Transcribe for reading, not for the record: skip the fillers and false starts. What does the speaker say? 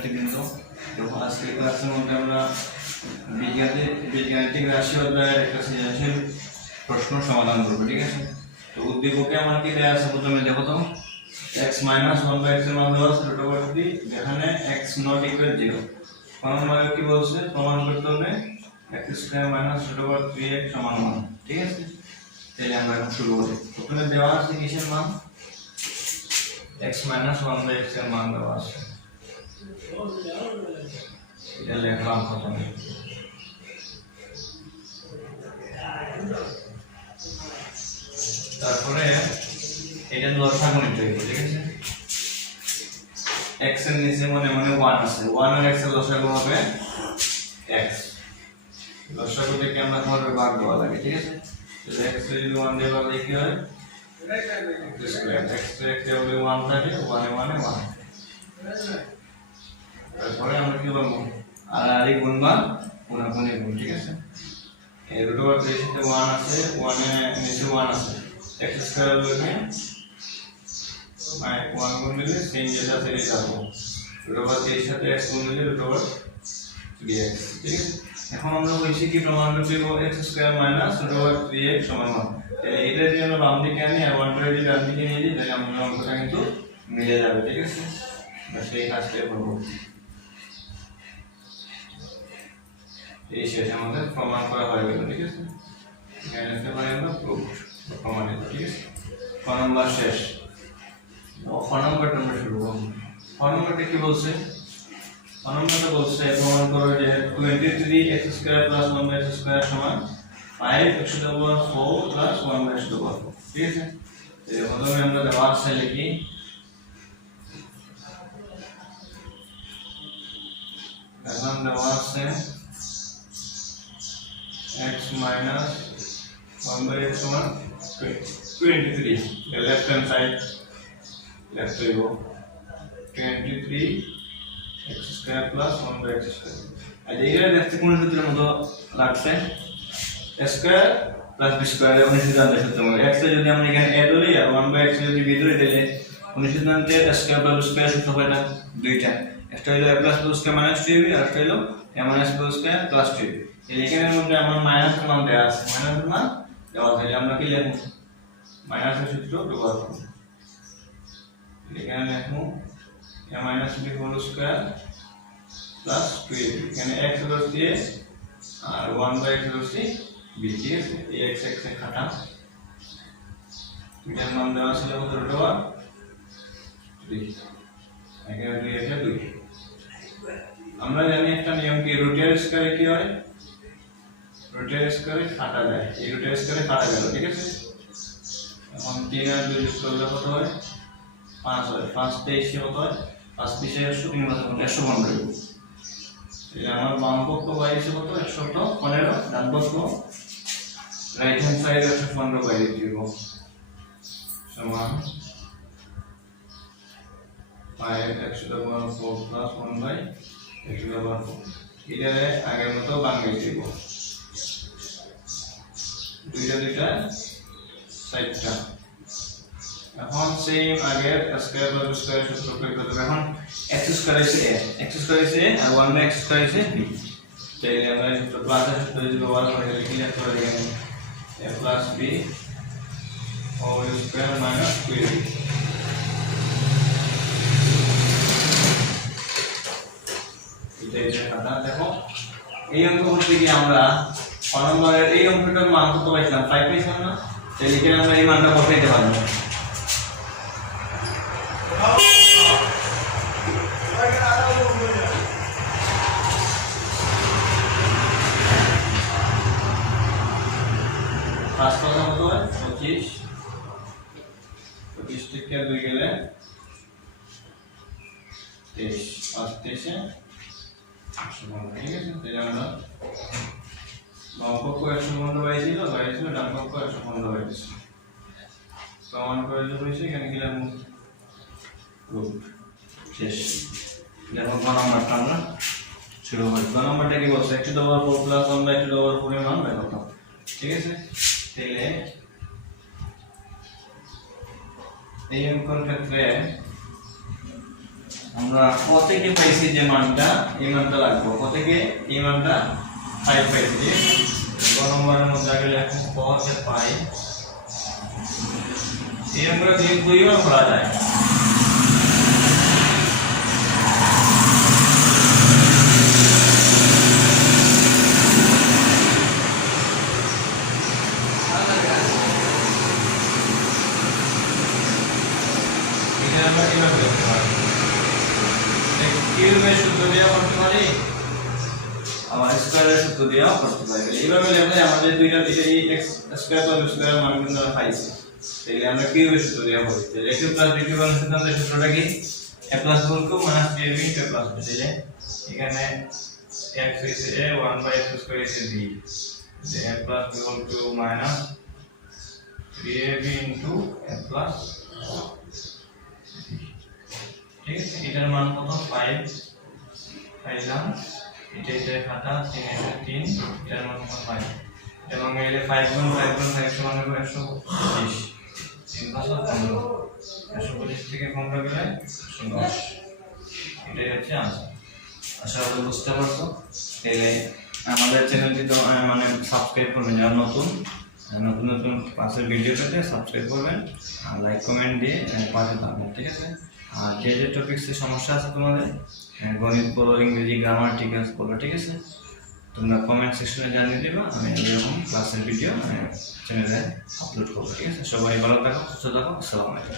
শিক্ষার্থীবৃন্দ, তো আজকের ক্লাসের মধ্যে আমরা বীজগাণিতিক রাশি অধ্যায়ের একটা সৃজনশীল প্রশ্ন সমাধান করবো। ঠিক আছে, তো উদ্দীপকে আমার কি দেওয়া আছে প্রথমে দেখো তো, x - 1/x এর মান দেওয়া আছে √3, যেখানে x not equal 0। প্রমাণ কি বলছে, প্রমাণ করতে হবে x² - √3x সমান 1। ঠিক আছে, তাহলে আমরা এখন শুরু করি। প্রথমে দেওয়া আছে কিসের মান, x - 1/x এর মান দেওয়া আছে, এটা লিখলাম প্রথমে। তারপরে এটা লসাগু নিতে হবে। ঠিক আছে, x এর নিচে মনে 1 আছে, 1 আর x এর লসাগু হবে x। লসাগু থেকে আমরা ধরবে ভাগ দেওয়া লাগে। ঠিক আছে, তাহলে x যদি 1 দিয়ে ভাগ দিই কি হয়, x এর 1 থাকে, 1 এ 1 এ 1। তারপরে আমরা কি করব, আর গুণ বা গুণাগুণি গুণ। ঠিক আছে, এই √3 এর সাথে 1 আছে, 1 এর নিচে 1 আছে, x² লিখে 1 গুণ দিলে সেম যেটা সেটা যাবে, √3 এর সাথে x গুণ দিলে √3x। ঠিক আছে, এখন আমরা বলছি কি প্রমাণ করব, x² - √3x সমান 1। তাহলে এটা যদি আমরা বাম দিকে আনি আর 1 যদি ডান দিকে নিয়ে দিই, তাহলে আমাদের অঙ্কটা কিন্তু মিলে যাবে। ঠিক আছে, আমরা সেই কাজটাই করব। এই শেষ আমাদের প্রমাণ করা হয়ে গেল। ঠিক আছে, এখানে লিখতে পারি আমরা প্রুফড, প্রমাণিত। ঠিক আছে, ক নম্বর শেষ। ক নম্বরটা আমরা শুরু করব। ক নম্বরটা কি বলছে, ক নম্বরটা বলছে প্রমাণ করো যে 23x² + 1x² সমান 5x⁴ + 1x⁴। ঠিক আছে, এই প্রথমে আমরা দেওয়া আছে লিখি, এখন দেওয়া আছে x - 1/x সমান 23। লেফট হ্যান্ড সাইড লেফট হইব 23x² + 1/x²। আর এইটা দেখতে কোন সূত্রের মতো লাগছে, স্কয়ার প্লাস বি স্কয়ার এর অনুসিদ্ধান্তের সূত্র মতো। x এ যদি আমরা এখানে a ধরি আর 1/x যদি b ধরি, তাহলে অনুসিদ্ধান্তের স্কয়ার প্লাস স্কয়ার সূত্র হয় না দুইটা, একটা হলো a + b² - 2ab আর একটা হলো a - b² + 2ab। তাহলে এখানের মধ্যে আমার মাইনাস এর মান দেওয়া আছে, মাইনাস এর মান দেওয়া আছে, আমরা কি লিখব, মাইনাসের সূত্র ব্যবহার করব। এখানে লিখব a - b² + 2ab, এখানে x হচ্ছে a আর 1/x হচ্ছে b। ঠিক আছে, এই x x এ কাটা, এটার মান দেওয়া ছিল কত, √2। এখানে 2 আছে 2। আমরা জানি একটা নিয়ম কি, √2 স্কয়ারে কি হয়, √2 স্কয়ারে কাটা যায়, এই √2 স্কয়ারে কাটা গেল। ঠিক আছে, এখন 3 আর 2 যোগ করলে কত হয়, 5 হয়। 5 23 কত হয়, 5 3 100, 3 × 115। এই আমার বাম পক্ষ বাইরে কত, 115, ডান পক্ষ রাইট হ্যান্ড সাইড 115 বাইরে দিব, সমান 5x⁴ + 1/x⁴। এটারে আগের মতো বাংলায় দিব, দুইটা সাইডটা। এখন সেম আগের স্কয়ার প্লাস স্কয়ার সূত্র প্রয়োগ করতে হবে। এখন x² আছে a, x² আছে a আর 1/x² আছে b। তাহলে আমরা সূত্র প্লাসের সূত্র যদি ব্যবহার করি, তাহলে কি লিখতে পারি, এখানে a + b² - 2ab। দেখো এই অঙ্ক করতে গিয়ে আমরা ক নম্বরের এই অঙ্কটার মান কত পাইছিলাম, 5 পাইছিলাম না, তাহলে এখানে আমরা এই মানটা বসাইতে পারবো। পাঁচ কথা কত হয়, 25, 25 থেকে 2 গেলে 23, 5 23 ঠিক আছে, তাহলে আমরা বাম পক্ষ 115 বাইছিল, ডান পক্ষ 115 বাইছিল, প্রমাণ করে যে হয়েছে। এখানে গেলাম রুট শেষ। দেখো গ নম্বরটা আমরা শুরু করি। গ নম্বরটা কি বলছে, x⁴ + 1/x⁴ এর মান বের করতে হবে। ঠিক আছে, তাহলে এই অঙ্কের ক্ষেত্রে আমরা ক থেকে পাইছি যে মানটা এই মানটা রাখবো, ক থেকে এই মানটা 5 পাইছি। ক নম্বরের মধ্যে আগে লিখব ক কে পাই, এই আমরা দুইবার করা যায়। আমরা কিভাবে করতে পারি, কিউবের সূত্র দিয়ে করতে পারি, আবার স্কয়ারের সূত্র দিয়েও করতে পারি। এইভাবে লিখলে আমাদের দুইটা দিকে এই x square plus b square মান কিন্তু আমরা পাইছি, তাহলে আমরা কিউবের সূত্র দিয়ে করব। তাহলে a প্লাস b কিউবের সিদ্ধান্তের সূত্রটা কি, a plus b cube minus 3ab into a plus b। তাহলে এখানে x হইছে a 1/x স্কয়ার হইছে b, তাহলে a plus b whole cube minus 3ab into a plus, ঠিক আছে। এটার মান কত, 5 পাইলাম। এটা এটা খাতা 3 এর 3, এটার মান কত 5, এবং এলে 5 গুণ 5 গুণ 5 সমান হবে 125, 3 5 15, 125 থেকে 15 গেলে 110। এটাই হচ্ছে আনসার। আশা করি বুঝতে পারছো। তাহলে আমাদের চ্যানেলটি তো মানে সাবস্ক্রাইব করবেন, যারা নতুন নতুন ক্লাসের ভিডিও পেতে সাবস্ক্রাইব করবেন, আর লাইক কমেন্ট দিয়ে পাশে থাকবেন, ঠিক আছে। আর যে যে টপিক্সে সমস্যা আছে তোমাদের, গণিত বলো, ইংরেজি গ্রামাটিক্যাল বলো, ঠিক আছে, তোমরা কমেন্ট সেকশনে জানিয়ে দেবা, আমি এরকম ক্লাসের ভিডিও চ্যানেলে আপলোড করবো, ঠিক আছে। সবাই ভালো থাকো, সুস্থ থাকো, আসসালামু আলাইকুম।